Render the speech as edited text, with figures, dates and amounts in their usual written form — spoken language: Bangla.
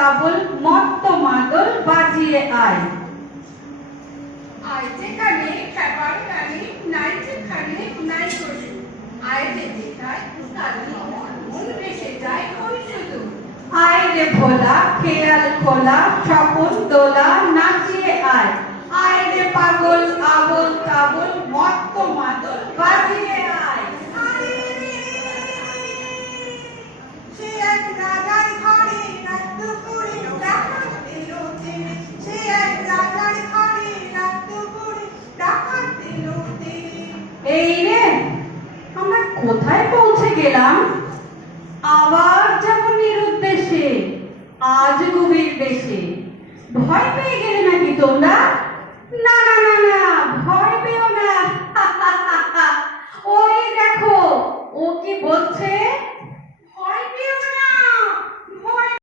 তাবল মত্ত মাদল বাজিয়ে আয়। আয় যেখানে খেপার কানে নাই যেখানে নাই কসু, আয় যে যেথায় কালি মন ভেসে যায় ওই শুধু। আয় রে ভোলা খেয়াল খোলা স্বপন দোলা নাচিয়ে আয়। আয় রে পাগল আবল তাবল মত্ত মাদল বাজিয়ে আয়। সে এক রাজা